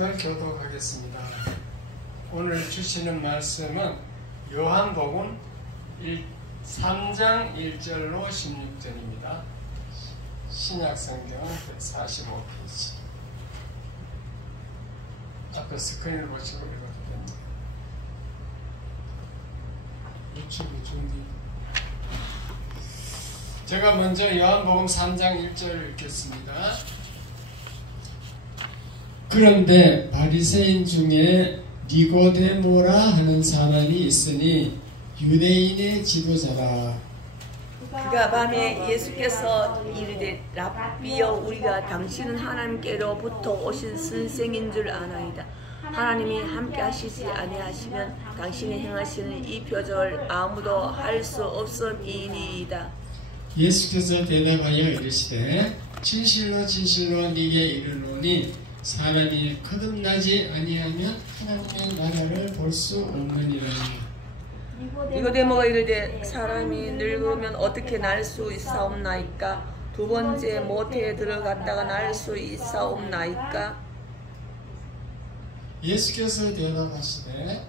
말씀을 교독하겠습니다. 오늘 주시는 말씀은 요한복음 3장 1절로 16절입니다. 신약성경 145페이지. 앞에 스크린을 보시고 읽어도 됩니다. 우측이 준비. 제가 먼저 요한복음 3장 1절을 읽겠습니다. 그런데 바리새인 중에 니고데모라 하는 사람이 있으니 유대인의 지도자라. 그가 밤에 예수께서 이르되 랍비여, 우리가 당신은 하나님께로부터 오신 선생인 줄 아나이다. 하나님이 함께 하시지 아니하시면 당신이 행하시는 이 표적을 아무도 할 수 없음이니이다. 예수께서 대답하여 이르시되 진실로 진실로 네게 이르노니 사람이 거듭나지 아니하면 하나님의 나라를 볼 수 없느니라. 니고데모가 이르되 사람이 늙으면 어떻게 날 수 있사옵나이까? 두 번째 모태에 들어갔다가 날 수 있사옵나이까? 예수께서 대답하시되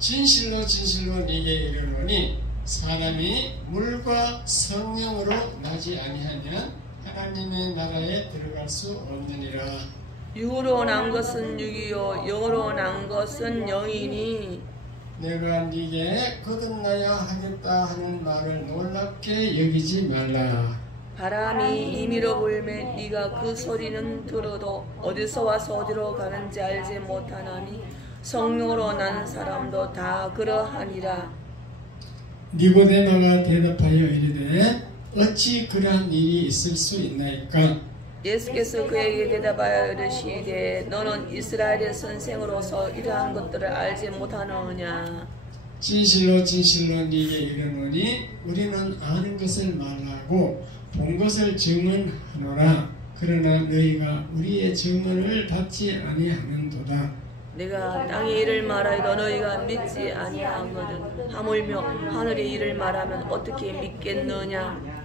진실로 진실로 네게 이르노니 사람이 물과 성령으로 나지 아니하면 하나님의 나라에 들어갈 수 없느니라. 육으로 난 것은 육이요 영으로 난 것은 영이니 내가 네게 거듭나야 하겠다 하는 말을 놀랍게 여기지 말라. 바람이 임의로 불면 네가 그 소리는 들어도 어디서 와서 어디로 가는지 알지 못하나니 성령으로 난 사람도 다 그러하니라. 니고데모가 대답하여 이르되 어찌 그러한 일이 있을 수 있나이까? 예수께서 그에게 대답하여 이르시되 너는 이스라엘의 선생으로서 이러한 것들을 알지 못하느냐? 진실로 진실로 네게 이르노니 우리는 아는 것을 말하고 본 것을 증언하노라. 그러나 너희가 우리의 증언을 받지 아니하는도다. 내가 땅의 일을 말하여도 너희가 믿지 아니하거든. 하물며 하늘의 일을 말하면 어떻게 믿겠느냐?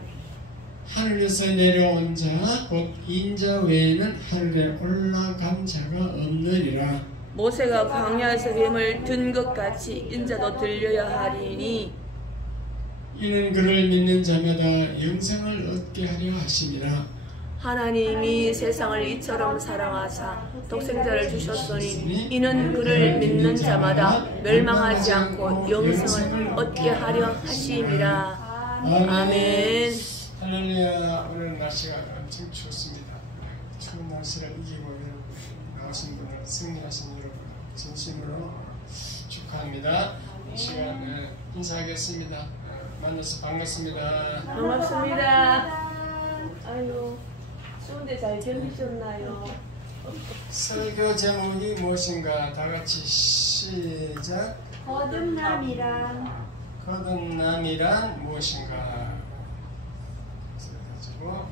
하늘에서 내려온 자 곧 인자 외에는 하늘에 올라간 자가 없느니라. 모세가 광야에서 뱀을 든 것 같이 인자도 들려야 하리니 이는 그를 믿는 자마다 영생을 얻게 하려 하심이라. 하나님이 세상을 이처럼 사랑하사 독생자를 주셨으니 이는 그를 믿는 자마다 멸망하지 않고 영생을 얻게 하려 하심이라. 아멘. 할렐루야. 오늘 날씨가 엄청 춥습니다. 추운 날씨를 이기고 여러분 나오신 분을 승리하신 여러분 진심으로 축하합니다. 이 시간에 인사하겠습니다. 만나서 반갑습니다. 반갑습니다. 아유, 추운데 잘 견디셨나요? 설교 제목이 무엇인가? 다 같이 시작. 거듭남이란 무엇인가? 그래가지고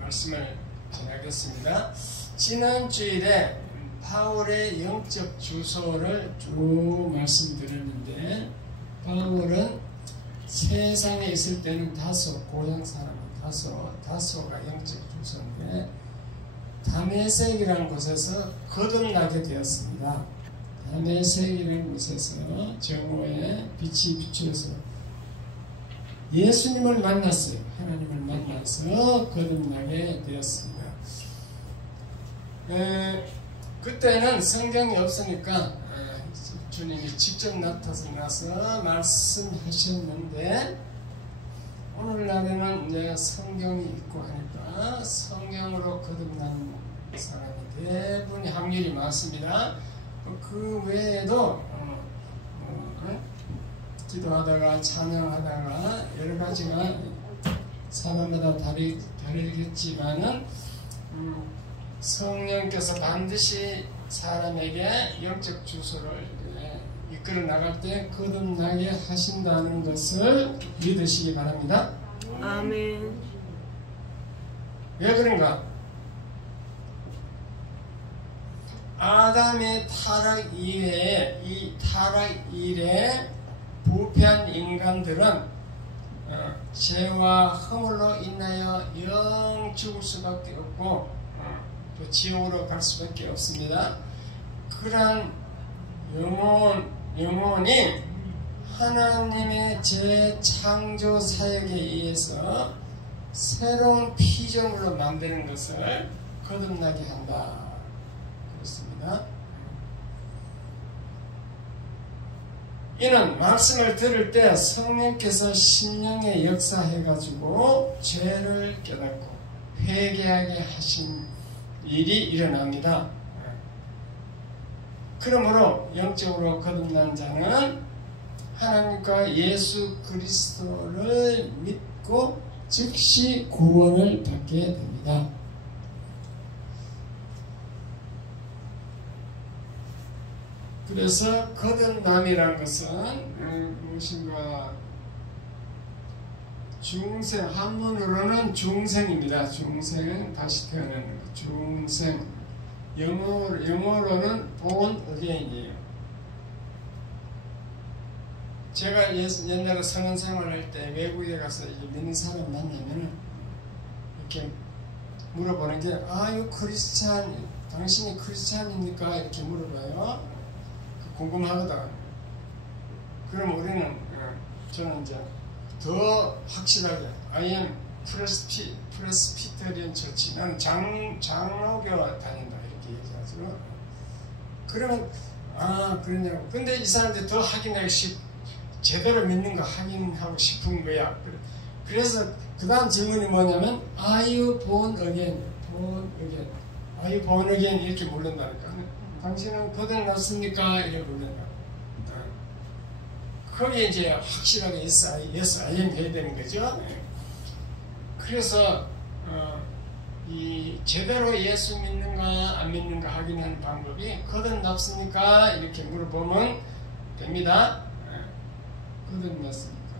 말씀을 전하겠습니다. 지난 주일에 바울의 영적 주소를 쭉 말씀드렸는데 바울은 세상에 있을 때는 다소, 고향 사람은 다소가 영적 주소인데 다메섹이라는 곳에서 거듭나게 되었습니다. 다메섹이라는 곳에서 정오에 빛이 비추어서 예수님을 만났어요. 하나님을 만나서 거듭나게 되었습니다. 그때는 성경이 없으니까 주님이 직접 나타나서 말씀하셨는데 오늘날에는 이제 성경이 있고 하니까 성경으로 거듭난 사람이 대부분이 확률이 많습니다. 그 외에도 기도하다가 찬양하다가 여러 가지가 사람마다 다르겠지만은 성령께서 반드시 사람에게 영적 주소를 이끌어 나갈 때 거듭나게 하신다는 것을 믿으시기 바랍니다. 아멘. 왜 그런가? 아담의 타락 이래에 이 타락 이래 부패한 인간들은 죄와 허물로 인하여 영 죽을 수밖에 없고 또 지옥으로 갈 수밖에 없습니다. 그러한 영혼이 하나님의 재창조 사역에 의해서 새로운 피조물로 만드는 것을 거듭나게 한다. 그렇습니다. 이는 말씀을 들을 때 성령께서 심령에 역사해가지고 죄를 깨닫고 회개하게 하신 일이 일어납니다. 그러므로 영적으로 거듭난 자는 하나님과 예수 그리스도를 믿고 즉시 구원을 받게 됩니다. 그래서 거듭남이라는 것은 무엇인가 중생, 한문으로는 중생입니다. 중생, 다시 태어나는 것. 중생. 영어로는 born again이에요. 제가 옛날에 선언 생활할 때 외국에 가서 믿는 사람 만나면 이렇게 물어보는 게 you 크리스찬, 당신이 크리스찬입니까? 이렇게 물어봐요. 궁금하거든. 그럼 우리는 저는 이제 더 확실하게 I am Presbyterian Church, 나는 장로교 다닌다 이렇게 얘기하죠. 그러면 그러냐고. 근데 이 사람들이 더 확인하기 제대로 믿는 거 확인하고 싶은 거야. 그래서 그 다음 질문이 뭐냐면 Are you born again? Born again. Are you born again? 이렇게 물는다니까. 당신은 거듭났습니까? 이렇게 물는다. 거기에 이제 확실하게 yes, I am 해야 되는 거죠. 그래서 이 제대로 예수 믿는가 안 믿는가 확인하는 방법이 거듭났습니까? 이렇게 물어보면 됩니다. 거듭났습니까?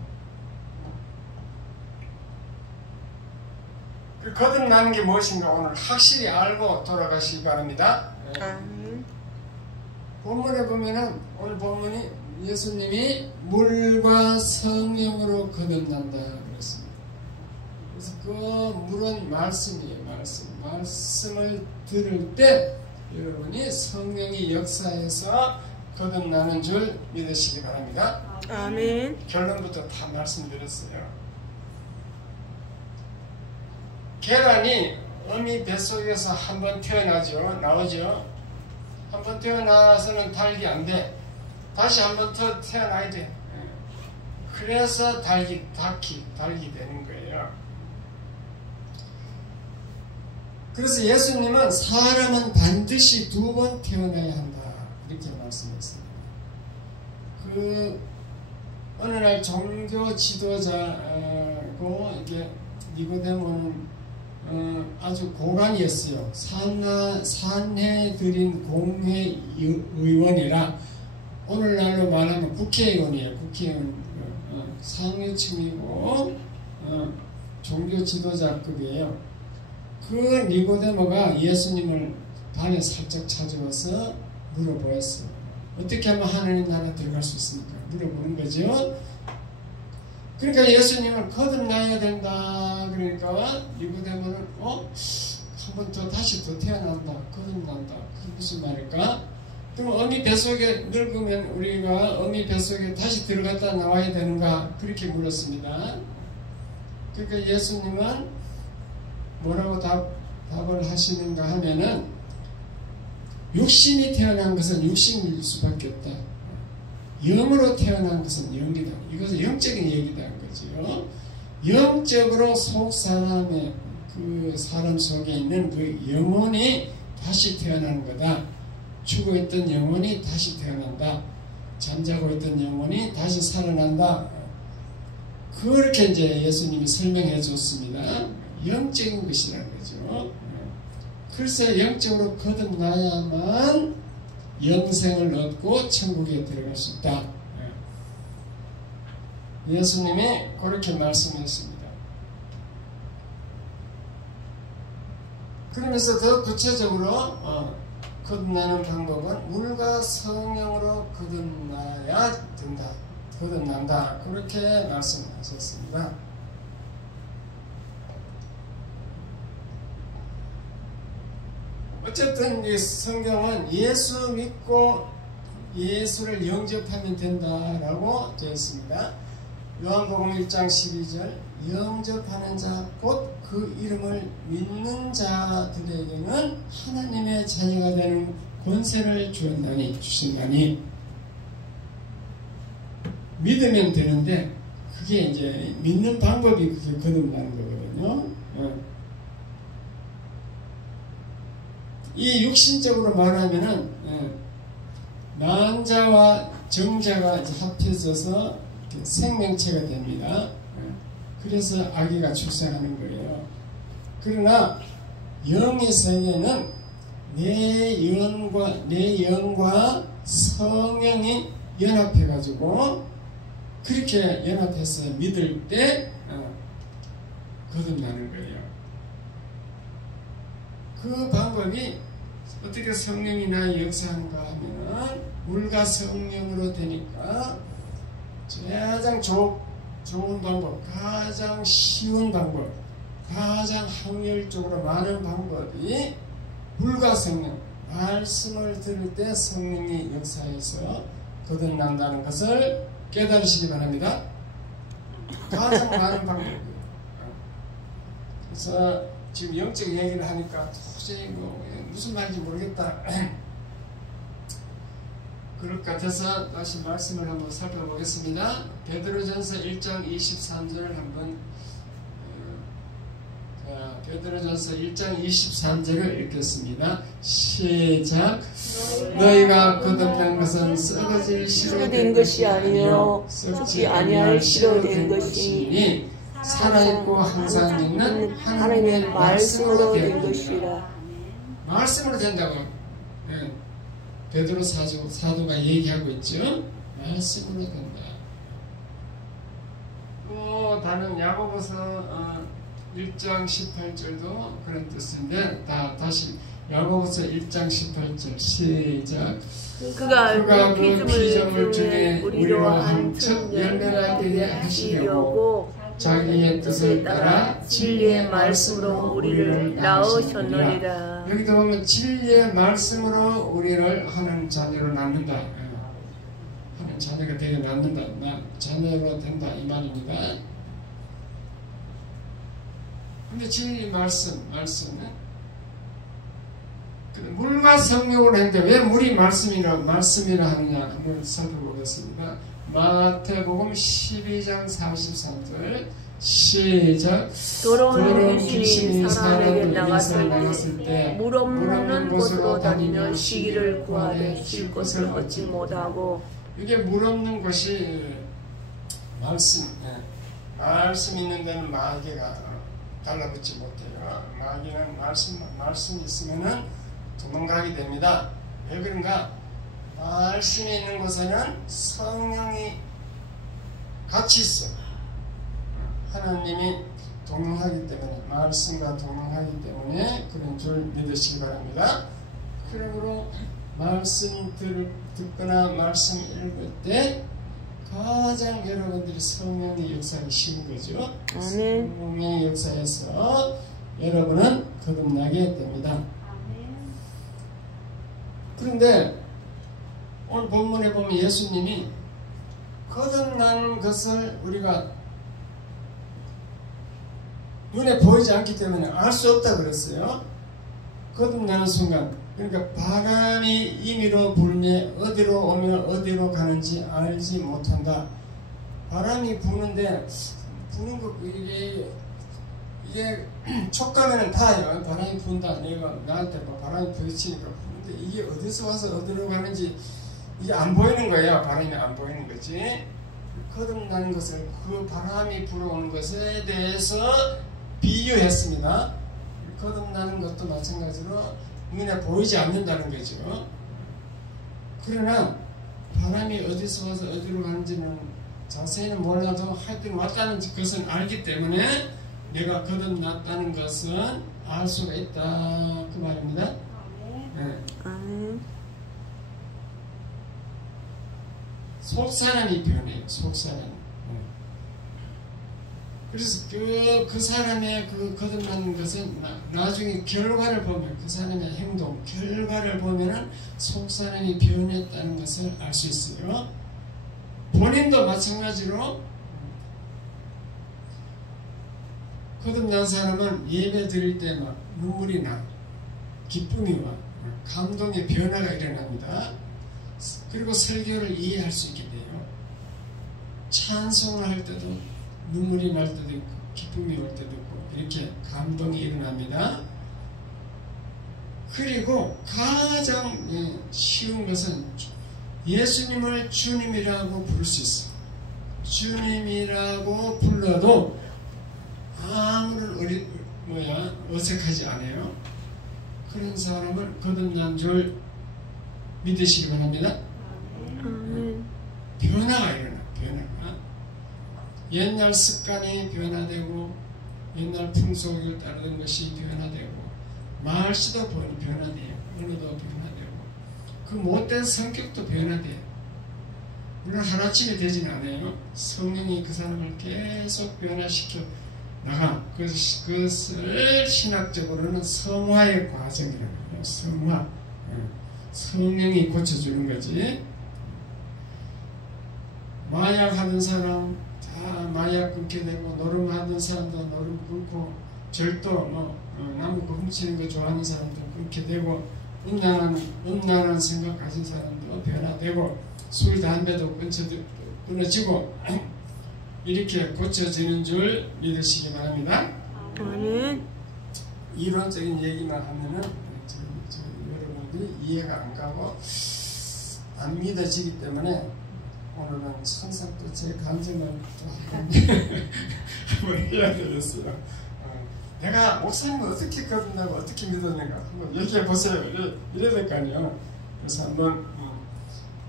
그 거듭나는 게 무엇인가 오늘 확실히 알고 돌아가시기 바랍니다. 본문에 보면은 오늘 본문이 예수님이 물과 성령으로 거듭난다 그랬습니다. 그래서 그 물은 말씀이에요. 말씀을 들을 때 여러분이 성령이 역사해서 거듭나는 줄 믿으시기 바랍니다. 아멘. 결론부터 다 말씀드렸어요. 계란이 어미 뱃속에서 한번 나오죠. 한번 태어나서는 달기 안 돼. 다시 한번 더 태어나야 돼. 그래서 달기 되는 거예요. 그래서 예수님은 사람은 반드시 2번 태어나야 한다. 이렇게 말씀했습니다. 어느 날 종교 지도자고 이게 니고데모는 아주 고관이었어요. 산해드린 공회의원이라 오늘날로 말하면 국회의원이에요. 국회의원 상류층이고 종교 지도자급이에요. 그 니고데모가 예수님을 밤에 살짝 찾아와서 물어보았어요. 어떻게 하면 하나님 나라 들어갈 수 있습니까? 물어보는 거죠. 그러니까 예수님은 거듭나야 된다. 그러니까 니고데모는 한 번 더 다시 더 태어난다. 거듭난다. 그게 무슨 말일까? 그럼 어미 뱃속에 늙으면 우리가 어미 뱃속에 다시 들어갔다 나와야 되는가? 그렇게 물었습니다. 그러니까 예수님은 뭐라고 답을 하시는가 하면은 육신이 태어난 것은 육신일 수밖에 없다. 영으로 태어난 것은 영이다. 이것은 영적인 얘기라는 거죠. 영적으로 속 사람의 그 사람 속에 있는 그 영혼이 다시 태어나는 거다. 죽어있던 영혼이 다시 태어난다. 잠자고 있던 영혼이 다시 살아난다. 그렇게 이제 예수님이 설명해 줬습니다. 영적인 것이라는 거죠. 글쎄 영적으로 거듭나야만 영생을 얻고 천국에 들어갈 수 있다. 예수님이 그렇게 말씀했습니다. 그러면서 더 구체적으로 거듭나는 방법은 물과 성령으로 거듭나야 된다. 거듭난다. 그렇게 말씀하셨습니다. 어쨌든 이 성경은 예수 믿고 예수를 영접하면 된다라고 되어 있습니다. 요한복음 1장 12절 영접하는 자 곧 그 이름을 믿는 자들에게는 하나님의 자녀가 되는 권세를 주신다니 믿으면 되는데 그게 이제 믿는 방법이 그게 거듭나는 거거든요. 이 육신적으로 말하면은 난자와 정자가 합해져서 생명체가 됩니다. 그래서 아기가 출생하는 거예요. 그러나 영의 세계는 내 영과 성령이 연합해가지고 그렇게 연합해서 믿을 때 거듭나는 거예요. 그 방법이 어떻게 성령이나 역사한가 하면 물과 성령으로 되니까 가장 좋은 방법, 가장 쉬운 방법, 가장 확률적으로 많은 방법이 물과 성령, 말씀을 들을 때 성령이 역사해서 거듭난다는 것을 깨달으시기 바랍니다. 가장 많은 방법이에요. 그래서 지금 영적 얘기를 하니까 도저히 무슨 말인지 모르겠다. 그럴 것 같아서 다시 말씀을 한번 살펴보겠습니다. 베드로전서 1장 23절을 한번 베드로전서 1장 23절을 읽겠습니다. 시작. 너희가 거듭난 것은 썩어질 씨로 된 것이 아니요 썩지 아니할 씨로 된 것이니 살아있고 항상 있는 하나님의 말씀으로 된 것이라. 말씀으로 된다고 베드로 사도가 얘기하고 있죠. 말씀으로 된다. 또 다른 야고보서 1장 18절도 그런 뜻인데 다시 야고보서 1장 18절 시작. 그가 그 피조물 중에 우리로 한 첫 열매가 되게 하시려고 자기의 뜻을 따라 진리의 말씀으로 우리를 낳으셨느니라. 여기도 보면 진리의 말씀으로 우리를 하는 자녀로 낳는다. 하는 자녀가 되게 낳는다. 자녀로 된다 이 말입니다. 근데 진리 말씀은 물과 성령으로 했는데 왜 물이 말씀이라 하느냐 한번 살펴보겠습니다. 마태복음 12장 43절 시작. 더러운 귀신이 사람에게 나갔을 때 물 없는 곳으로 다니며 쉬기를 구하되 쉴 곳을 얻지 못하고. 이게 물 없는 곳이 말씀 있는 데는 마귀가 달라붙지 못해요. 마귀는 말씀 있으면은 도망가게 됩니다. 왜 그런가? 말씀이 있는 곳에는 성령이 같이 있어. 하나님이 동행하기 때문에, 말씀과 동행하기 때문에 그런 줄 믿으시기 바랍니다. 그러므로 말씀 듣거나 말씀 읽을 때 가장 여러분들이 성령의 역사하기 쉬운 거죠. 성령의 역사에서 여러분은 거듭나게 됩니다. 그런데 오늘 본문에 보면 예수님이 거듭난 것을 우리가 눈에 보이지 않기 때문에 알 수 없다 그랬어요. 거듭나는 순간, 그러니까 바람이 임의로 불며 어디로 오며 어디로 가는지 알지 못한다. 바람이 부는데 부는 거 이게 촉감에는 닿아요. 바람이 분다. 내가 나한테 바람이 부딪히니까 부는데 이게 어디서 와서 어디로 가는지 이게 안 보이는 거예요. 바람이 안 보이는 거지. 거듭나는 것을 그 바람이 불어오는 것에 대해서 비유했습니다. 거듭나는 것도 마찬가지로 눈에 보이지 않는다는 거죠. 그러나 바람이 어디서 와서 어디로 가는지는 자세히는 몰라도 하여튼 왔다는 것은 알기 때문에 내가 거듭났다는 것은 알 수가 있다 그 말입니다. 네. 속사람이 변해요. 속사람. 그래서 그 사람의 그 거듭나는 것은 나중에 결과를 보면, 그 사람의 행동, 결과를 보면은 속 사람이 변했다는 것을 알 수 있어요. 본인도 마찬가지로 거듭난 사람은 예배 드릴 때 막 눈물이 나, 기쁨이 와, 감동의 변화가 일어납니다. 그리고 설교를 이해할 수 있게 돼요. 찬송을 할 때도 눈물이 날 때도 있고 기쁨이 올 때도 있고 이렇게 감동이 일어납니다. 그리고 가장 쉬운 것은 예수님을 주님이라고 부를 수 있어요. 주님이라고 불러도 아무런 어색하지 않아요. 그런 사람을 거듭난 줄 믿으시기 바랍니다. 변화가 일어나. 변화가. 옛날 습관이 변화되고 옛날 풍속을 따르던 것이 변화되고 말씨도 변화돼요. 언어도 변화되고 그 못된 성격도 변화돼요. 물론 하루아침에 되지는 않아요. 성령이 그 사람을 계속 변화시켜 나가. 그것을 신학적으로는 성화의 과정이라고 해요. 성화. 성령이 고쳐주는 거지. 마약하던 사람 다 마약 끊게 되고, 노름하던 사람도 노름 끊고, 절도 나무 훔치는 거 좋아하는 사람도 끊게 되고, 음란한 생각 가진 사람도 변화되고, 술 담배도 끊어지고 이렇게 고쳐지는 줄 믿으시기 바랍니다. 이론적인 얘기만 하면은 여러분들이 이해가 안 가고 안 믿어지기 때문에 오늘은 천상 또 제 감정을 또 한번 해야 되겠어요. 내가 목사님을 어떻게 거듭나고 어떻게 믿었는가 한번 얘기해 보세요. 이래야 될 거 아니에요. 그래서 한번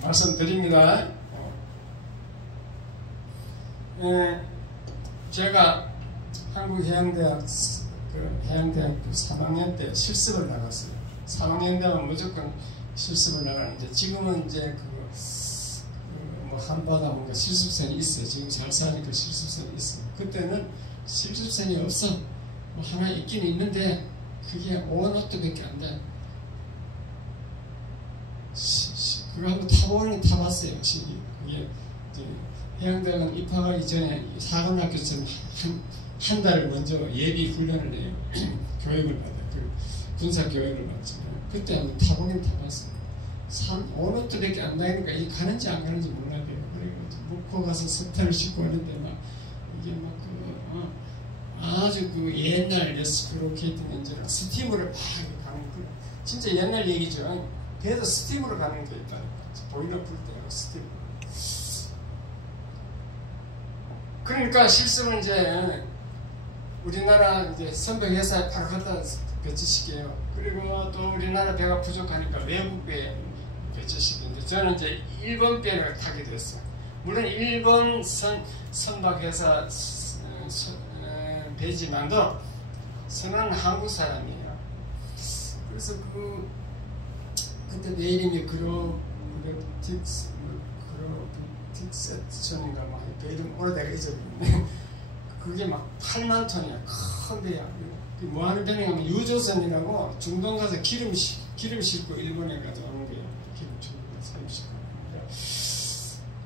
말씀드립니다. 제가 한국해양대학 해양대학교 3학년 때 실습을 나갔어요. 3학년 되면 무조건 실습을 나가는데 지금은 이제 한바다 뭔가 실습생이 있어요. 지금 잘 사니까 실습생이 있어요. 그때는 실습생이 없어. 하나 있긴 있는데 그게 5노트밖에 안 돼. 그거 한번 타봤어요. 그게 해양대학은 입학하기 전에 사관학교처럼 한 달 먼저 예비 훈련을 해요. 교육을 받아요. 군사 교육을 받잖아요. 그때 한번 타봤어요. 5노트밖에 안 나니까 이게 가는지 안 가는지 몰라요. 그래가지고 묵고 가서 석탄을 싣고 하는데 이게 아주 옛날 레시프로케이팅 엔진이랑 스팀으로 막 가는 거 진짜 옛날 얘기죠. 배도 스팀으로 가는 게 있다. 보일러 불 때하고 스팀으로. 그러니까 실습을 이제 우리나라 이제 선배 회사에 바로 갖다 배치시켜요. 그리고 또 우리나라 배가 부족하니까 외국 배에 배치시키는데 저는 이제 일본 배를 타게 됐어요. 물론 일본 선박 회사 배지만도 저는 한국 사람이에요. 그래서 그때 내 이름이 그로틱세천인가 그 이름 오래되가 잊어버렸네. 그게 막 8만 톤이야. 큰 배야. 뭐 하는 배냐면 유조선이라고 중동 가서 기름 싣고 일본에 가서 오는 거예요. 기름 싣고.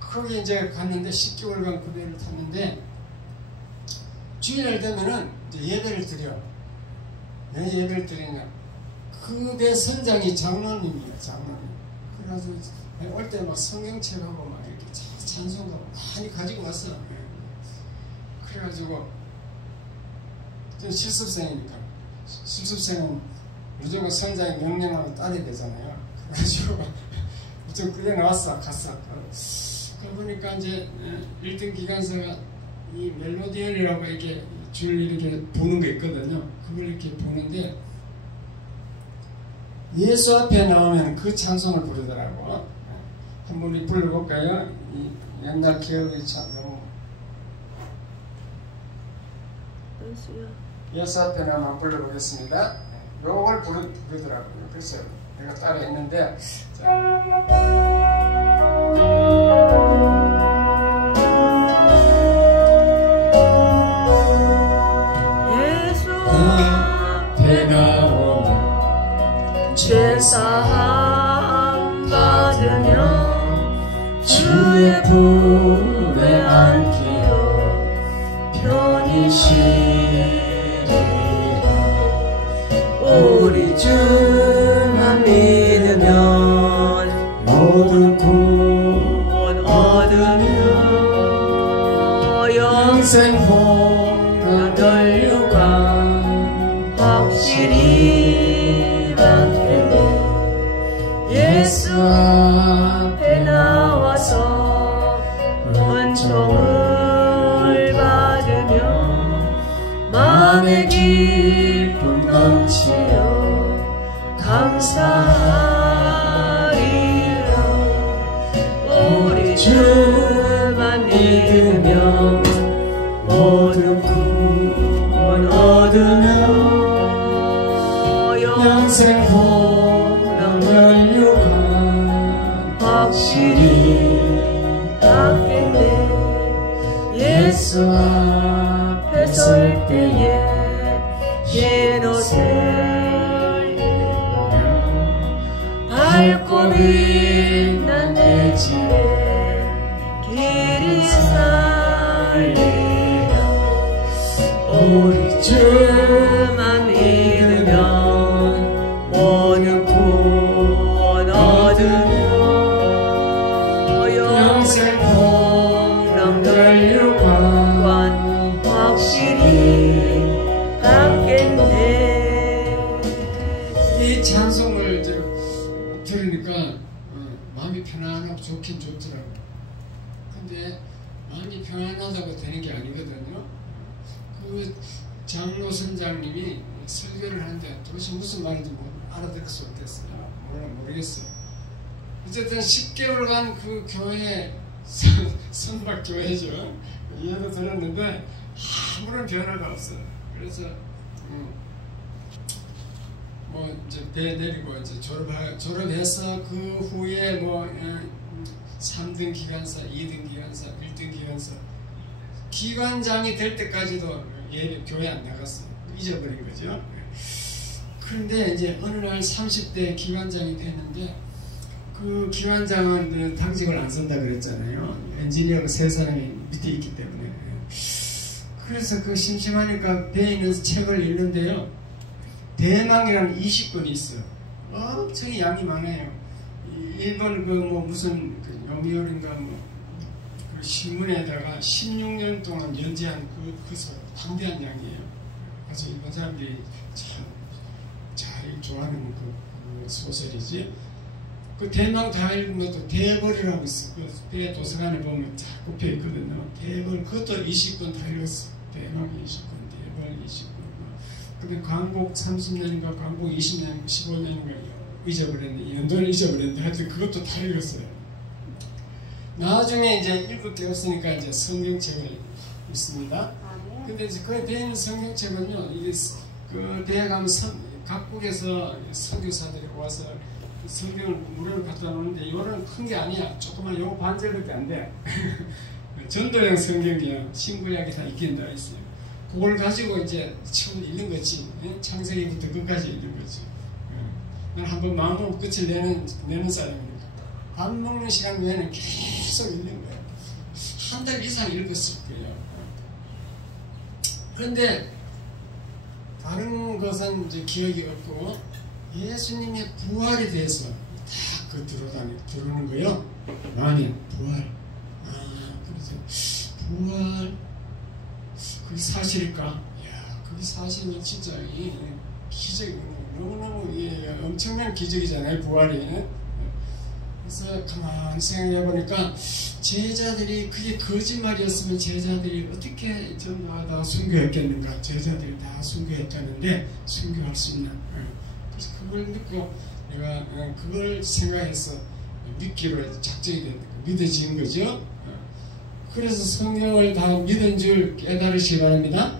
거기 이제 갔는데 10개월간 그 배를 탔는데 주일날 되면은 이제 예배를 드려. 왜 예배를 드리냐? 그 배 선장이 장로님이에요. 장로님. 그래가지고 올 때 막 성경책하고 막 이렇게 찬송하고 많이 가지고 왔어. 그래가지고 좀 실습생이니까 실습생은 무조건 선장의 명령하고 따르게 되잖아요. 그래가지고 좀 끌려 나왔어. 갔어. 그러니까 이제 1등 기관사가 이 멜로디언이라고 이렇게 줄 이렇게 보는 게 있거든요. 그걸 이렇게 보는데 예수 앞에 나오면 그 찬송을 부르더라고. 한번 우리 불러볼까요? 이 옛날 기억이 참 너무 예수 앞에 나오면 불러보겠습니다. 요걸 부르더라고요. 그래서 내가 따라 했는데 자. 죄사함 받으며 주의 품에 안기어 편히 쉬리라. 우리 주만 믿으면 모든 구원 얻으며 영생 복락 널려간 확실히 받겠네. 예수 앞에 나와서 은총을 받으며 마음의 기쁨 넘치어 감사하리라. 우리 주만 믿으며 모든 구원 얻으며 영생 복락 널려간 확실히 받겠네. 예수 앞에 설 때에 흰 옷을 입으며 밝고 빛난 내 집에 길이 살리라. 우리 주만 믿으면 모든 구원 얻으며 영생 복락 널려간 확실히 받겠네. 이 찬송을 들으니까 마음이 편안하고 좋긴 좋더라고요. 근데 마음이 편안하다고 되는 게 아니거든요. 그 장로 선장님이 설교를 하는데 도대체 무슨 말인지 알아들을 수 없겠어요. 모르겠어요. 어쨌든 10개월간 그 교회 선박교회죠. 이해도 들었는데 아무런 변화가 없어요. 그래서 뭐 이제 배 내리고 이제 졸업해서 그 후에 뭐 3등 기관사, 2등 기관사, 1등 기관사 기관장이 될 때까지도 예배 교회 안 나갔어요. 잊어버린 거죠. 그런데 이제 어느 날 30대 기관장이 됐는데 그 기관장은 당직을 안 선다 그랬잖아요. 엔지니어가 3사람이 밑에 있기 때문에. 그래서 그 심심하니까 배에 있는 책을 읽는데요. 대망이라는 20권이 있어요. 엄청 양이 많아요. 일본 그 뭐 무슨 그 요미우리인가 뭐 그 신문에다가 16년 동안 연재한 그 방대한 양이에요. 그래서 일본 사람들이 참 잘 좋아하는 그 소설이지. 그 대망 다 읽으면 또 대벌이라고 있어. 그 배 도서관에 보면 쫙 꼽혀 있거든요. 대벌 그것도 20권 다 읽었어. 대망 20권, 대벌 20권. 근데 광복 30년인가 광복 20년, 15년인가 잊어버렸는데 연도를 잊어버렸는데 하여튼 그것도 다 읽었어요. 나중에 이제 읽을 게 없으니까 이제 성경책을 읽습니다. 근데 이제 그 배에 있는 성경책은요, 이게 그 대학 가면 각국에서 선교사들이 와서 성경을 무료로 갖다 놓는데 이거는 큰 게 아니야. 조그만 요거 반절밖에 안 돼. 전도형 성경이야. 신구약이 다 있긴 다 있어요. 그걸 가지고 이제 처음 읽는 거지. 창세기부터 끝까지 읽는 거지. 난 한번 마음으로 끝을 내는 사람이니까. 밥 먹는 시간 외에는 계속 읽는 거야. 한 달 이상 읽었을 거예요. 그런데 다른 것은 이제 기억이 없고 예수님의 부활에 대해서 다 그 들어오는 거예요. 아니, 부활. 그래서 부활. 그게 사실일까? 이야, 그게 사실이면 진짜 이 기적이 너무너무 엄청난 기적이잖아요, 부활이. 그래서 가만히 생각해 보니까 제자들이 그게 거짓말이었으면 제자들이 어떻게 다 순교했겠는가? 제자들이 다 순교했다는데 순교할 수 있나? 그래서 그걸 믿고 내가 그걸 생각해서 믿기로 작정이 된 믿어지는 거죠. 그래서 성경을 다 믿은 줄 깨달으시기 바랍니다.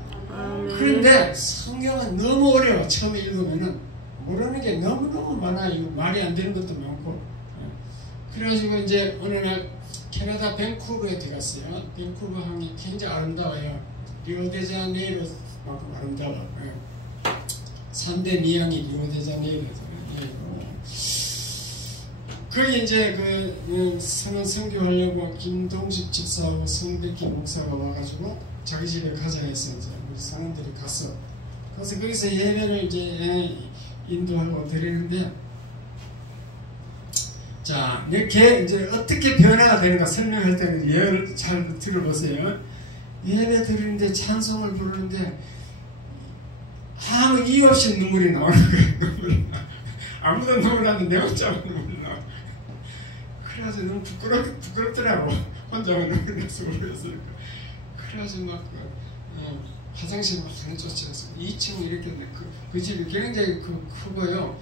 그런데 성경은 너무 어려워. 처음에 읽으면은 모르는 게 너무너무 많아요. 말이 안 되는 것도 많고. 그래가지고 이제 어느 날 캐나다 밴쿠버에 들어갔어요. 밴쿠버 항이 굉장히 아름다워요. 리오데자네이로만큼 아름다워. 3대 미양이 리오데자네이로죠. 거기 이제 그 성은 선교하려고 김동식 집사하고 성백기 목사가 와가지고 자기 집에 가자 해서 이제 우리 성인들이 갔어. 그래서 거기서 예배를 이제 인도하고 드리는데, 자, 이렇게 이제 어떻게 변화가 되는가 설명할 때는 예를 잘 들어보세요. 예배 드리는데 찬송을 부르는데 아무 이유 없이 눈물이 나오는 거예요. 눈물이 나. 아무도 눈물 안 나는데 내 혼자 눈물이 나와. 그래서 너무 부끄럽더라고. 혼자 눈물 나서 울었어요. 그래서 막 화장실 막 쫓아갔어. 2층 이렇게 그 집이 굉장히 크고요.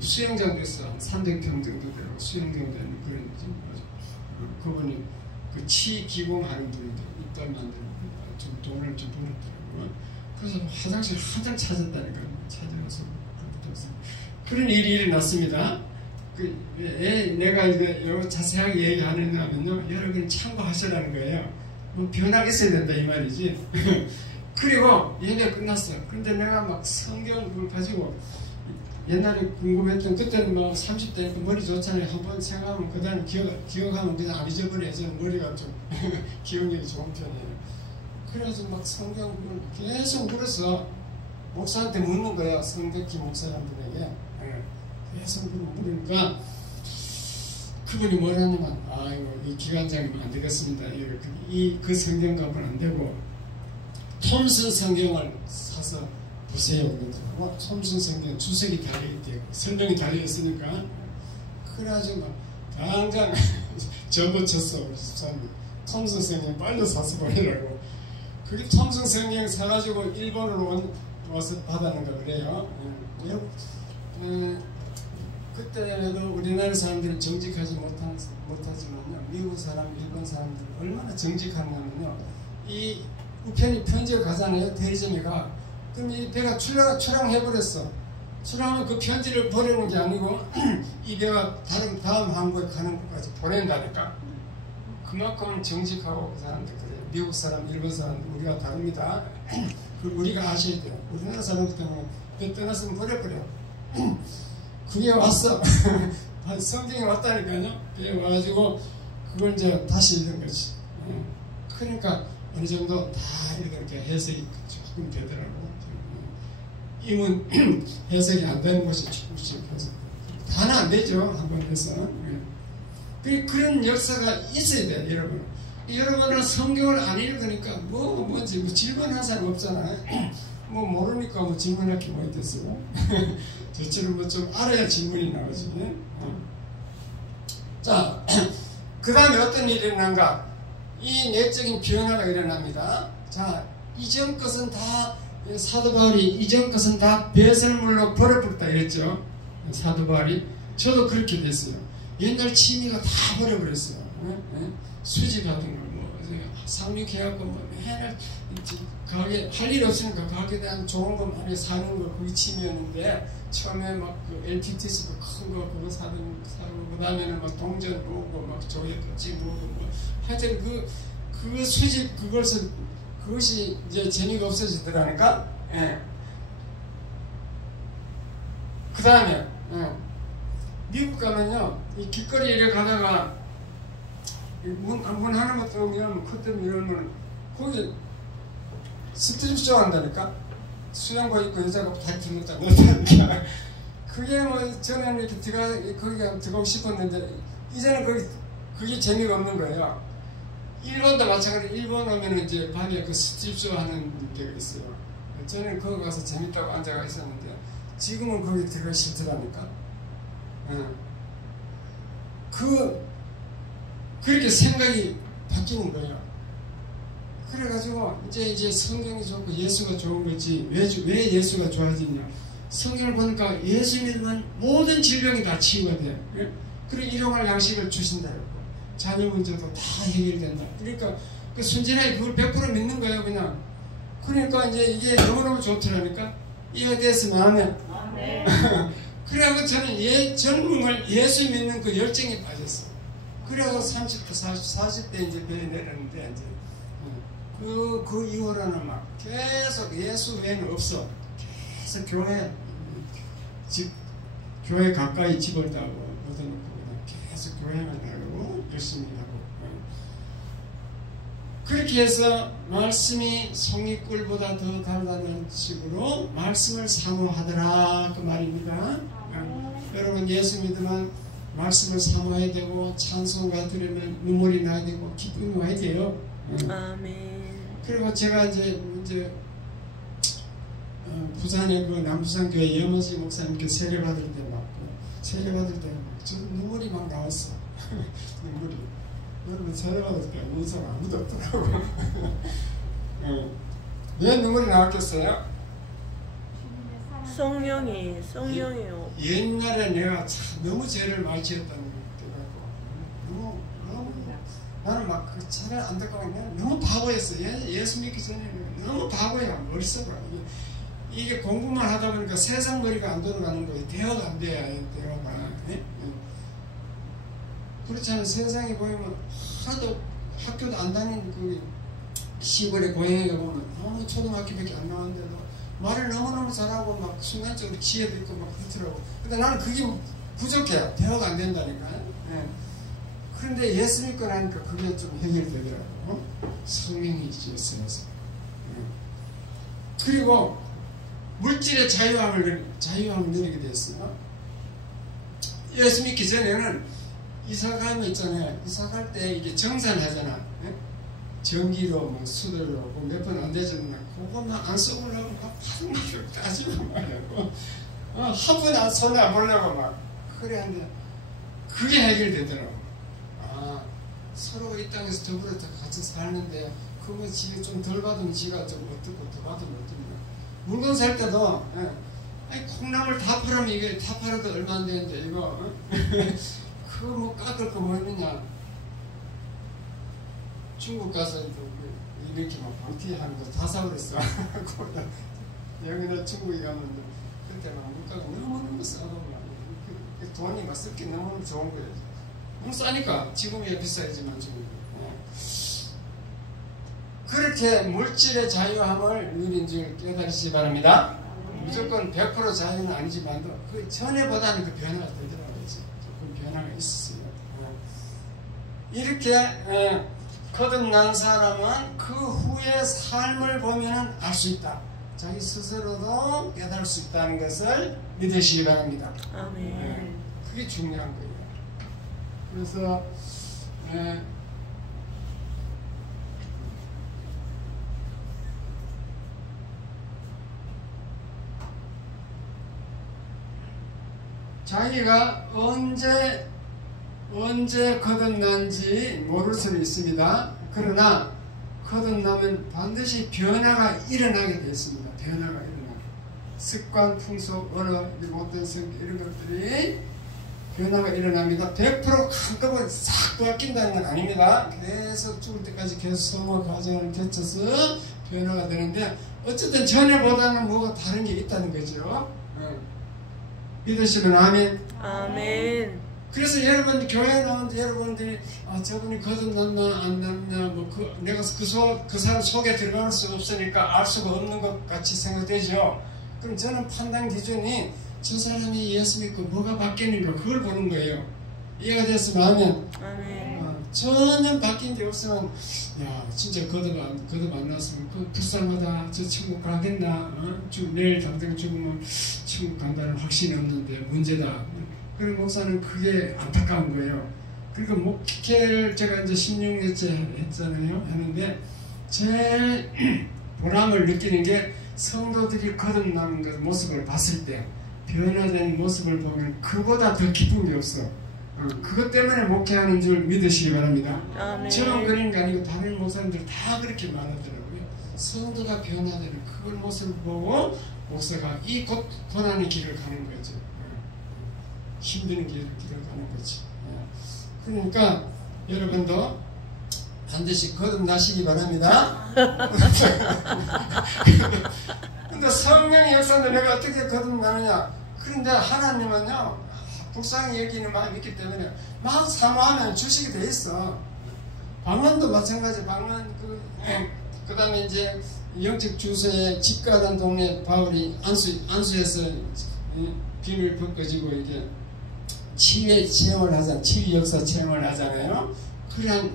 수영장도 있어. 한 300평 정도 되고 수영장도 있는 그런 집. 그분이 그 치 기공하는 분인데 이빨 만드는 좀 돈을 좀 벌었더라고요. 그래서 화장실 한장 찾았다니까. 찾아가서 그런 일이 일어났습니다. 내가 이제 자세하게 얘기하느냐면요, 여러분 참고하시라는 거예요. 뭐 변화가 있어야 된다 이 말이지. 그리고 예배 끝났어요. 근데 내가 막 성경을 가지고 옛날에 궁금했던, 그때는 막 30대니까 머리 좋잖아요. 한번 생각하면 그 다음에 기억하면 그냥 안 잊어버려요. 저는 머리가 좀 기억력이 좋은 편이에요. 그래서 막 성경을 계속 물어서 목사한테 묻는 거야. 성백기 목사라는 분에게. 계속 물으니까 그분이 뭐라냐면, 아이고 이 기관장이면 안 되겠습니다. 그 성경 갖고는 안 되고 톰슨 성경을 사서 보세요. 그러더라고. 톰슨 성경 주석이 달려있대요. 설명이 달려있으니까. 그래가지고 막 당장 접어쳤어. 우리 집사람이. 톰슨 성경 빨리 사서 보내라고. 그게 톰슨 성경 사가지고 일본으로 와서 받았는가 그래요. 그때도 우리나라 사람들은 정직하지 못하지만요, 미국 사람, 일본 사람들 얼마나 정직하냐면요, 이 우편이 편지가 가잖아요. 대리점에 가. 그럼 이 배가 출항해버렸어. 출항하면 그 편지를 보내는 게 아니고 이 배가 다음 항구에 가는 것까지 보낸다니까. 그만큼 정직하고 그 사람들 그래요. 미국 사람, 일본 사람들 우리가 다릅니다. 우리가 아셔야 돼요. 우리나라 사람들 때문에 배 떠났으면 버려버려. 그게 왔어. 성경이 왔다니까요. 배에 와가지고 그걸 이제 다시 읽은 거지. 그러니까 어느 정도 다 이렇게 해석이 조금 되더라고. 이문 해석이 안 되는 것이 조금씩 해석. 다는 안 되죠. 한번 해서. 그런 역사가 있어야 돼요, 여러분. 여러분은 성경을 안 읽으니까 뭔지 질문할 사람 없잖아요. 뭐 모르니까 뭐 질문할 게 뭐 있겠어요. 저처럼 뭐 좀 알아야 질문이 나오지. 자, 그 다음에 어떤 일이 일어난가? 이 내적인 변화가 일어납니다. 자, 이전 것은 다 사도 바울이 이전 것은 다 배설물로 버려버렸다 했죠. 사도 바울이. 저도 그렇게 됐어요. 옛날 취미가 다 버려버렸어요. 수지 같은 걸 뭐 상륙해갖고 뭐 맨날 가게 할 일 없으니까 가게에 대한 좋은 거 많이 사는 거 그게 취미였는데, 처음에 막 그 LPT에서 큰 거 그거 사고 그 다음에는 막 동전 모으고 막 조개 껍질 모으고 뭐 하여튼 그 수집 그것이 이제 재미가 없어지더라니까. 예. 그 다음에 미국 가면요, 이 길거리 이렇게 가다가 문 하나만 또 열면 커튼 열면 거기 스트립쇼 한다니까. 수영복 입고 여자가 다리 들었다 넣었다니까. 그게 뭐 전에는 이렇게 거기 들어가고 싶었는데 이제는 그게 재미가 없는 거예요. 일본도 마찬가지로 일본 오면은 이제 밤에 그 스트립쇼 하는 데가 있어요. 저는 거기 가서 재밌다고 앉아가 있었는데 지금은 거기 들어가기 싫더라니까. 그렇게 생각이 바뀌는 거예요. 그래가지고 이제 성경이 좋고 예수가 좋은 거지. 왜 예수가 좋아지냐? 성경을 보니까 예수 믿으면 모든 질병이 다 치유가 돼. 그리고 일용할 양식을 주신다. 자녀 문제도 다 해결된다. 그러니까 그 순진하게 그걸 100% 믿는 거예요, 그냥. 그러니까 이제 이게 너무너무 좋더라니까. 이해가 됐으면 하면. 그래갖고 저는 젊은 걸 예수 믿는 그 열정에 빠졌어. 그래갖고 30대, 40대 이제 배에 내렸는데, 이제 그 이후로는 막 계속 예수 외에는 없어. 계속 교회 가까이 집을 따고 얻어놓고 그냥 교회만 하고 열심히 하고 그렇게 해서 말씀이 송이꿀보다 더 달다는 식으로 말씀을 사모하더라 그 말입니다. 여러분 예수 믿으면 말씀을 사모해야 되고 찬송가 들으면 눈물이 나야 되고 기쁨이 와야 돼요. 아멘. 그리고 제가 이제 부산의 그 남부산 교회 염원식 목사님께 세례 받을 때 저도 눈물이 막 나왔어. 눈물이. 여러분 세례 받을 때 우는 사람 아무도 없더라고. 왜 눈물이 나왔겠어요? 성령이요. 옛날에 내가 참 너무 죄를 많이 지었다는 걸 너무 나는 막 그 차를 안 듣고 그냥 너무 바보였어. 예수 믿기 전에는 너무 바보야. 머릿속으로 이게 공부만 하다 보니까 세상 머리가 안 돌아가는 거예요. 대화가 안 돼야 대화가. 네? 그렇잖아요. 세상에 보면 하도 학교도 안 다니는 그 시골의 고향에 보면 아무 초등학교밖에 안 나왔는데도 말을 너무너무 잘하고 막 순간적으로 지혜도 있고 막 그렇더라고. 근데 나는 그게 부족해. 대화가 안 된다니까. 네. 그런데 예수 믿고 나니까 그게 좀 해결되더라고. 성령이 있어서. 그리고 물질의 자유함을 누리게 됐어요. 예수 믿기 전에는 이사 가면 있잖아요. 이사 갈 때 이게 정산하잖아. 예? 전기로 뭐 수들로 몇 번 안 되잖아. 그것만 안 써보려고 막 파동막을 따지고 말이야. 한 번 안 손에 안 보려고 막 그래 하는데 그게 해결되더라고. 아 서로 이 땅에서 더불어 같이 사는데 그거 지가 좀 덜 받으면 지가 좀 어떻고 더 받으면 어떻냐. 물건 살 때도 아니 콩나물 다 팔으면 이게 다 팔아도 얼마 안 되는데 이거 그거 뭐 깎을 거 뭐 있느냐. 중국 가서 이렇게 막 방티하는 거 다 사버렸어. 여기는 중국에 가면 그때 막 물가가 너무너무 싸고 돈이 막 쓰기 너무 좋은 거예요. 너무 싸니까 지금이야 비싸지만 지금. 그렇게 물질의 자유함을 누린 줄 깨달으시기 바랍니다. 무조건 100% 자유는 아니지만도 그 전에보다는 그 변화가 되더라고요. 조금 변화가 있었어요. 이렇게 거듭난 사람은 그 후의 삶을 보면 알 수 있다. 자기 스스로도 깨달을 수 있다는 것을 믿으시기 바랍니다. 아멘. 그게 중요한 거예요. 그래서 자기가 언제 거듭난지 모를 수는 있습니다. 그러나 거듭나면 반드시 변화가 일어나게 됐습니다. 변화가 일어나게. 습관, 풍속, 언어, 못된 성격 이런 것들이 변화가 일어납니다. 100% 한꺼번에 싹 바뀐다는 건 아닙니다. 계속 죽을 때까지 계속 성화 과정을 거쳐서 변화가 되는데 어쨌든 전에보다는 뭐가 다른 게 있다는 거죠. 믿으시면 아멘. 아멘. 그래서 여러분 교회 나오는데 여러분들이 저분이 거듭났나 안 났나 내가 그 사람 속에 들어갈 수 없으니까 알 수가 없는 것 같이 생각되죠. 그럼 저는 판단 기준이 저 사람이 예수 믿고 뭐가 바뀌는가 그걸 보는 거예요. 이해가 됐으면 아멘. 전혀 바뀐 게 없으면 야 진짜 거듭 안 났으면 불쌍하다. 저 천국 가겠나. 내일 당장 죽으면 천국 간다는 확신이 없는데 문제다. 그런 목사는 그게 안타까운 거예요. 그러니까 목회를 제가 이제 16년째 했잖아요. 하는데 제일 보람을 느끼는 게 성도들이 거듭나는 그 모습을 봤을 때 변화된 모습을 보면 그보다 더 기쁜 게 없어. 그것 때문에 목회하는 줄 믿으시기 바랍니다. 저만 그런 게 아니고 다른 목사님들 다 그렇게 말하더라고요. 성도가 변화되는 그걸 모습을 보고 목사가 이 곧 고난의 길을 가는 거죠. 힘든 길을 가는 거지. 그러니까 여러분도 반드시 거듭나시기 바랍니다. 근데 성령의 역사는 내가 어떻게 거듭나느냐? 그런데 하나님은요 불쌍히 여기는 마음이 있기 때문에 막 사모하면 주시게 돼 있어. 방언도 마찬가지. 방언 그 다음에 이제 영적 주소에 집 가던 동네 바울이 안수에서 비늘 벗겨지고 이게 치유의 체험을 하잖아요. 치유 역사 체험을 하잖아요. 그냥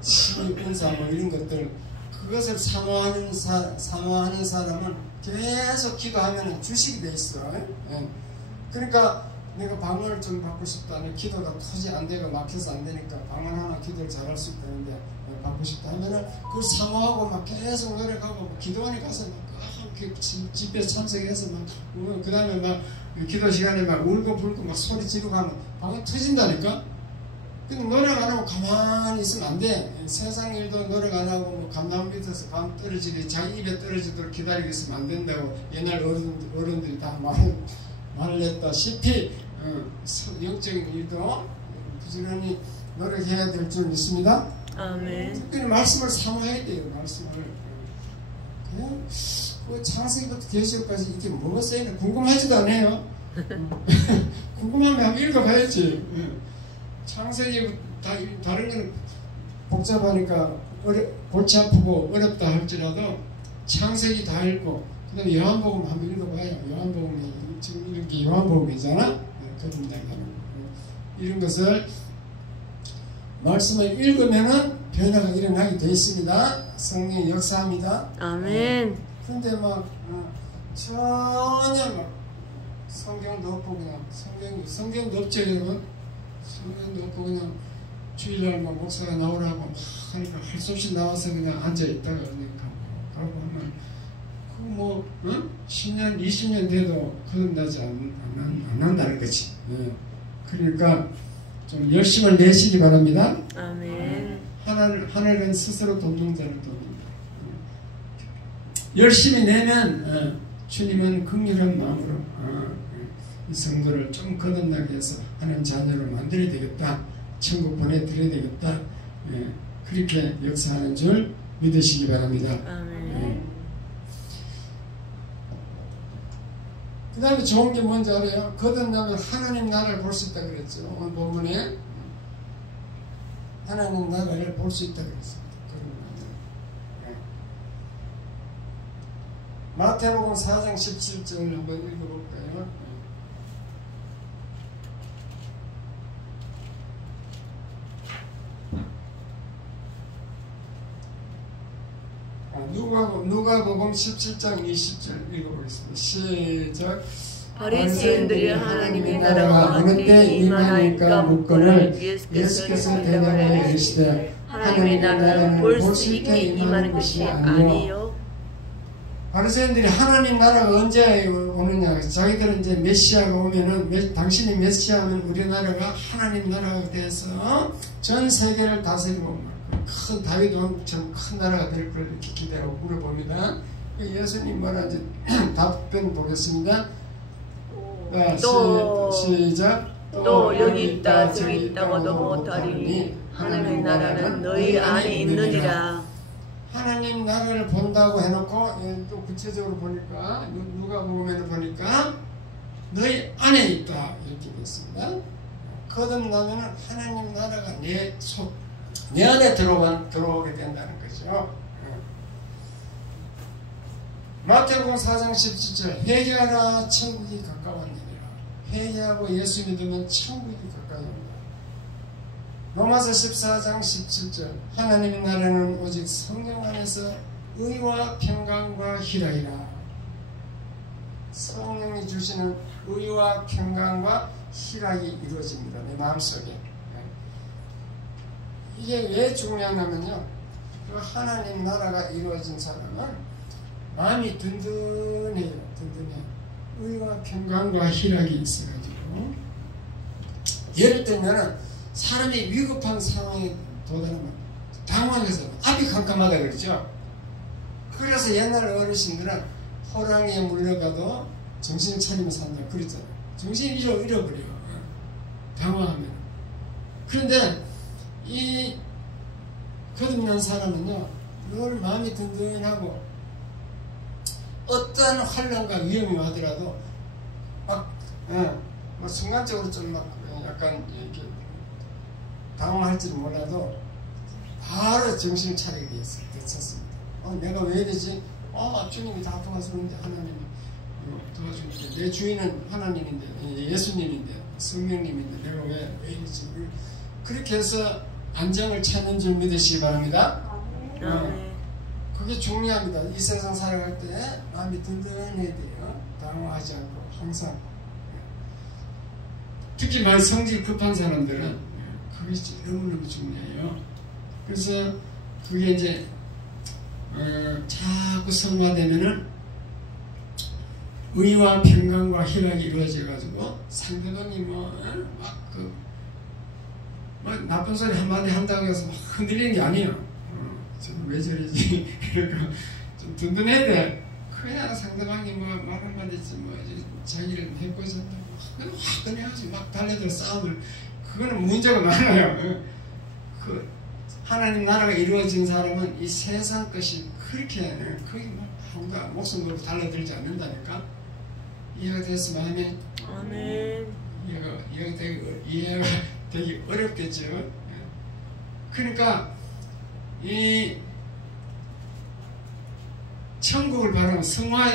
치유 은사 뭐 이런 것들 그것을 사모하는 사람은 계속 기도하면 주식이 돼 있어. 예. 그러니까 내가 방언을 좀 받고 싶다. 기도가 토지 안 되고 막혀서 안 되니까 방언 하나 기도를 잘할 수 있다는데 받고 싶다 하면은 그걸 사모하고 막 계속 노력하고 기도원에 가서 막 집회 참석해서 막 그 다음에 막 기도 시간에 막 울고 불고 막 소리 지르고 하면 방언 터진다니까. 근데 노력 안 하고 가만히 있으면 안 돼. 세상 일도 노력 안 하고 뭐 감나무 밑에서 감 떨어지게 자기 입에 떨어지도록 기다리고 있으면 안 된다고 옛날 어른들이 다 말을 했다시피 영적인 일도 부지런히 노력해야 될 줄 믿습니다. 아멘. 특별히 말씀을 사모해야 돼요. 말씀을 그냥 창세기부터 계시록까지 이게 뭐가 쓰이나 궁금하지도 않아요. 궁금하면 한번 읽어봐야지. 창세기 다른 건 복잡하니까 골치 아프고 어렵다 할지라도 창세기 다 읽고 그 다음에 요한복음 한번 읽어봐요. 요한복음이 지금 이런 게 요한복음이잖아. 이런 것을 말씀을 읽으면은 변화가 일어나게 되어 있습니다. 성령이 역사합니다. 아멘. 근데 막 전혀 막 성경도 없고 그냥 성경도 없죠 여러분. 성경도 없고 그냥 주일날 막 목사가 나오라고 막 하니까 할 수 없이 나와서 그냥 앉아 있다가 가고 하면 그 뭐 10년 20년 돼도 거듭나지 안 한다는 거지. 그러니까 좀 열심을 내시기 바랍니다. 아멘. 하늘은 스스로 돕는 자를 돕는다. 열심히 내면 주님은 긍휼한 마음으로 이 성도를 좀 거듭나게 해서 하나님 자녀로 만들어야 되겠다. 천국 보내드려야 되겠다. 그렇게 역사하는 줄 믿으시기 바랍니다. 아멘. 그 다음에 좋은 게 뭔지 알아요? 거듭나면 하나님 나라를 볼 수 있다 그랬죠. 오늘 본문에 하나님 나라를 볼 수 있다 그랬습니다. 마태복음 4장 17절 한번 읽어볼까요? 누가복음 17장 20절 읽어보겠습니다. 시작. 바리새인들이 하나님의 나라가 어떻게 임하나이까 묻거늘 예수께서 대답하여 이르시되 하나님의 나라는 볼 수 있게 임하는 것이 아니요. 바리새인들이 하나님 나라가 언제 오느냐? 자기들은 이제 메시아가 오면은 당신이 메시아면 우리나라가 하나님 나라가 돼서 전 세계를 다스리고 큰 다윗 왕처럼 큰 나라가 될 걸 이렇게 기대하고 물어봅니다. 예수님 뭐라는지 답변 보겠습니다. 시작. 또 여기 있다 저기 있다고도 못하리니 하나님의 나라는 너희 안에 있느니라. 하나님 나라를 본다고 해놓고 또 구체적으로 보니까 누가복음에 보니까 너희 안에 있다 이렇게 됐습니다. 거듭나면은 하나님 나라가 내 안에 들어오게 된다는 거죠. 마태복음 4장 17절 회개하라 천국이 가까웠느니라. 회개하고 예수 믿으면 천국이 가까이 온다. 로마서 14장 17절 하나님의 나라는 오직 성령 안에서 의와 평강과 희락이라. 성령이 주시는 의와 평강과 희락이 이루어집니다. 내 마음속에. 이게 왜 중요하냐면요. 그 하나님 나라가 이루어진 사람은 마음이 든든해요. 든든해요. 의와 평강과 희락이 있어가지고 예를 들면 사람이 위급한 상황에 도달하면 당황해서 앞이 깜깜하다 그러죠. 그래서 옛날 어르신들은 호랑이에 물려가도 정신 차리면 산다 그랬잖아요. 정신 잃어버려요. 당황하면. 그런데 이 거듭난 사람은요 늘 마음이 든든하고 어떤 환난과 위험이 와더라도 뭐 순간적으로 좀 막 약간 이렇게 당황할지도 몰라도 바로 정신을 차리게 됐었습니다. 내가 왜 이러지? 주님이 다 도와주는데 하나님이 도와주는데 내 주인은 하나님인데 예수님인데 성령님이 내가 왜 이러지? 그렇게 해서 안정을 찾는 줄 믿으시기 바랍니다. 그게 중요합니다. 이 세상 살아갈 때 마음이 든든해야 돼요. 당황하지 않고 항상. 특히 많이 성질 급한 사람들은 그것이 너무너무 중요해요. 그래서 그게 이제 자꾸 성화되면은 의와 평강과 희락이 이루어져가지고 상대방이 뭐 나쁜 소리 한마디 한다고 해서 막 흔들리는 게 아니에요. 좀 왜 저러지? 이러고 좀 든든해야 돼. 그냥 상대방이 뭐 말 한마디지 뭐 자기를 해코지 한다고 그냥 화끈해가지고 막 달려들 싸움을 그거는 문제가 많아요. 그 하나님 나라가 이루어진 사람은 이 세상 것이 그렇게 거의 막 뭔가 목숨 걸고 달려들지 않는다니까. 이해가 됐어 마음에? 아멘. 이해가 되기 어렵겠죠. 그러니까 이 천국을 바라면 성화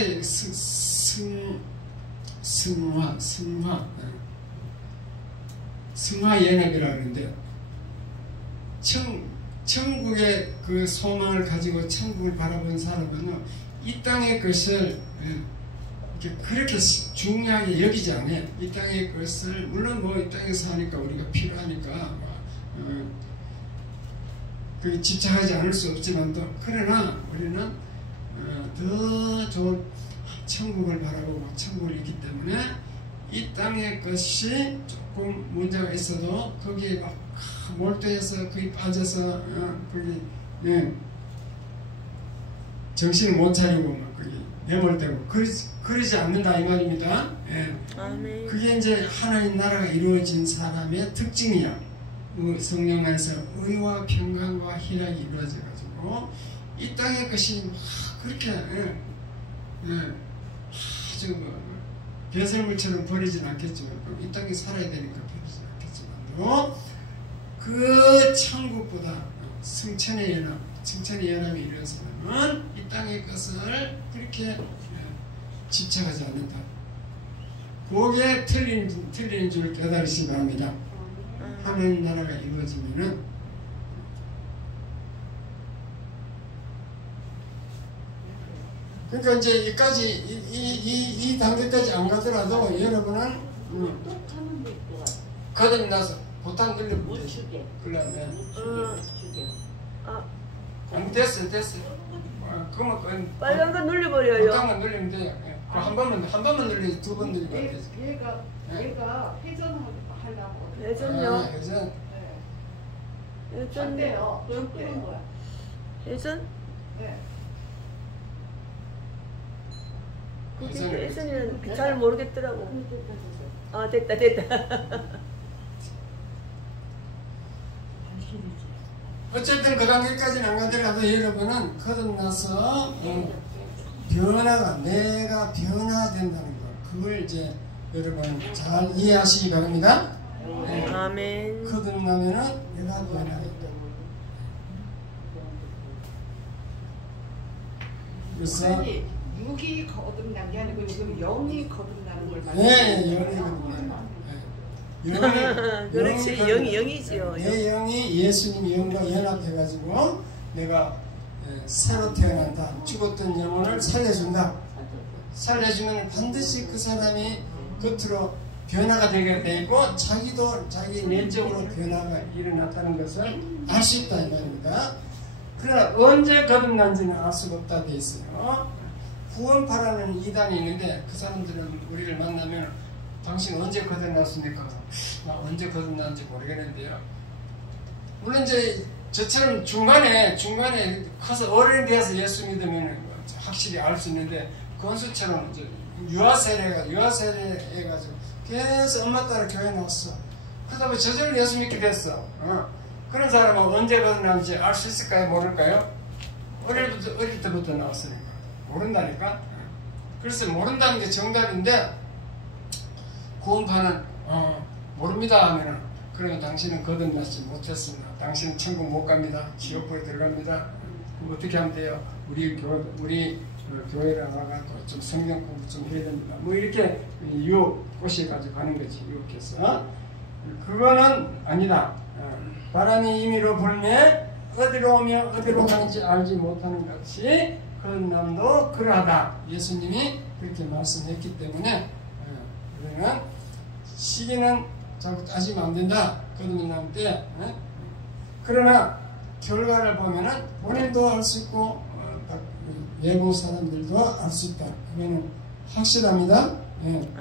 연합이라고 하는데 천국의 그 소망을 가지고 천국을 바라본 사람은 이 땅의 것을 그렇게 중요하게 여기지 않아요. 이 땅의 것을 물론 뭐 이 땅에서 하니까 우리가 필요하니까 그게 집착하지 않을 수 없지만도 그러나 우리는 더 좋은 천국을 바라보고 천국을 있기 때문에 이 땅의 것이 조금 문제가 있어도 거기에 막 몰두해서 거기 빠져서 거기 정신을 못 차리고 막 거기 내몰되고 그러지 않는다 이 말입니다. 아멘. 그게 이제 하나님 나라가 이루어진 사람의 특징이야. 성령 안에서 의와 평강과 희락이 이루어져 가지고 이 땅의 것이 막 그렇게 아주 배설물처럼 버리진 않겠지만 이 땅에 살아야 되니까 버리진 않겠지만 그 천국보다 승천의 연합이 이루어진 사람은 이 땅의 것을 그렇게 집착하지 않는다. 그게 틀린 줄 깨달으시기 바랍니다. 하나님 나라가 이루어지면은 그러니까 이제 이 단계까지 안 가더라도 여러분은 거듭 나서 보통 늘리면 되지. 그러면 안 됐어. 그러면 빨간 거 눌려버려요. 보통만 늘리면 돼요. 한 번만 늘리지 두 번 늘리면 안 되지. 얘가 회전하려고. 회전요? 회전. 회전. 돼요. 그럼 끄는 거야. 회전? 네. 그게 회전이는 잘 모르겠더라고. 아 됐다. 어쨌든 그 단계까지는 안 가더라도 여러분은 거듭나서 변화가 내가 변화된다는 거 그걸 이제 여러분 잘 이해하시기 바랍니다. 아멘. 거듭나면은 내가 변화된다. 그래서 육이 거듭난 게 아니고 지금 영이 거듭나는 걸 말해요. 네, 영이 거듭나는 그렇지, 영이지요. 내 영이 예수님 영과 연합해가지고 내가 새로 태어난다. 죽었던 영혼을 살려준다. 살려주면 반드시 그 사람이 겉으로 변화가 되게 되고 자기도 자기 내적으로 변화가 일어났다는 것을 알 수 있다 이 말입니다. 그러나 언제 거듭난지는 알 수가 없다 돼 있어요. 구원파라는 이단이 있는데 그 사람들은 우리를 만나면 당신 언제 거듭났습니까? 나 언제 거듭났는지 모르겠는데요. 물론 이제 저처럼 중간에 커서 어른이 돼서 예수 믿으면 확실히 알 수 있는데 건수처럼 이제 유아세례 해가지고 계속 엄마 따라 교회 나왔어. 그러다 보니 저절로 예수 믿게 됐어. 그런 사람은 언제 거듭났는지 알 수 있을까요? 모를까요? 어릴 때부터 나왔으니까 모른다니까. 그래서 모른다는 게 정답인데 구원파는 모릅니다 하면은 그러면 당신은 거듭나지 못했습니다. 당신은 천국 못 갑니다. 지옥불에 들어갑니다. 그럼 어떻게 하면 돼요? 우리 교회에 나가고 좀 성경 공부 좀 해야 됩니다. 뭐 이렇게 유혹 꼬셔가지고 가는 거지. 유혹해서. 그거는 아니다. 바람이 임의로 불매 어디로 오며 어디로 가는지 알지 못하는 것이 거듭남도 그러하다. 예수님이 그렇게 말씀했기 때문에 우리는 시기는 자꾸 따지면 안 된다. 거듭남 때. 그러나 결과를 보면은 본인도 알 수 있고 외부 사람들도 알 수 있다. 그거는 확실합니다. 아멘.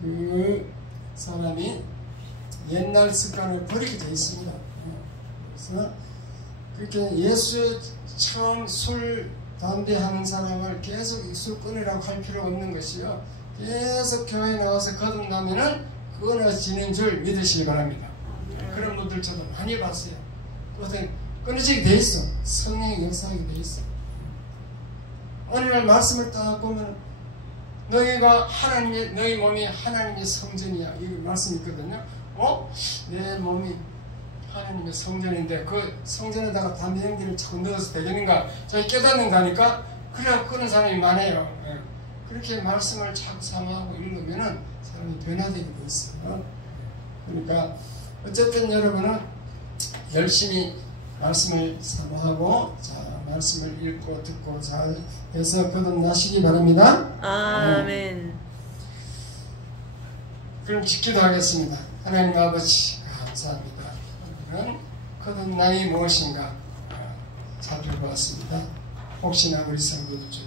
그 사람이 옛날 습관을 버리게 되어 있습니다. 그래서 그렇게 예수 처음 술, 담배 하는 사람을 계속 술 끊으라고 할 필요 없는 것이요. 계속 교회에 나와서 거듭나면은 끊어지는 줄 믿으시기 바랍니다. 그런 분들 저도 많이 봤어요. 끊어지게 돼 있어. 성령의 역사하게 돼 있어. 어느 날 말씀을 딱 보면 너희가 너희 몸이 하나님의 성전이야. 이 말씀이 있거든요. 내 몸이 하나님의 성전인데 그 성전에다가 담배 연기를 자꾸 넣어서 되겠는가? 저희 깨닫는다니까. 그래 그런 사람이 많아요. 그렇게 말씀을 자꾸 삼아하고 읽으면은 사람이 변화되게 돼 있어요. 그러니까 어쨌든 여러분은 열심히 말씀을 삼아하고 말씀을 읽고 듣고 잘 해서 거듭나시기 바랍니다. 아멘. 그럼 기도하겠습니다. 하나님 아버지 감사합니다. 오늘은 거듭남이 무엇인가 살펴보았습니다. 혹시나 우리 성도들 중에